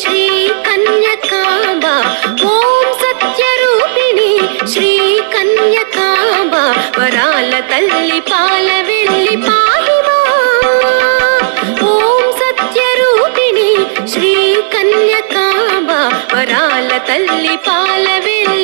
శ్రీ కన్యకాంబ ఓం సత్యరూపిణి శ్రీ కన్యకాంబ వరాల తల్లి పాల వెళ్ళి పాహిమా ఓం సత్యరూపిణి శ్రీ కన్యకాంబ వరాల తల్లి పాల వెళ్ళి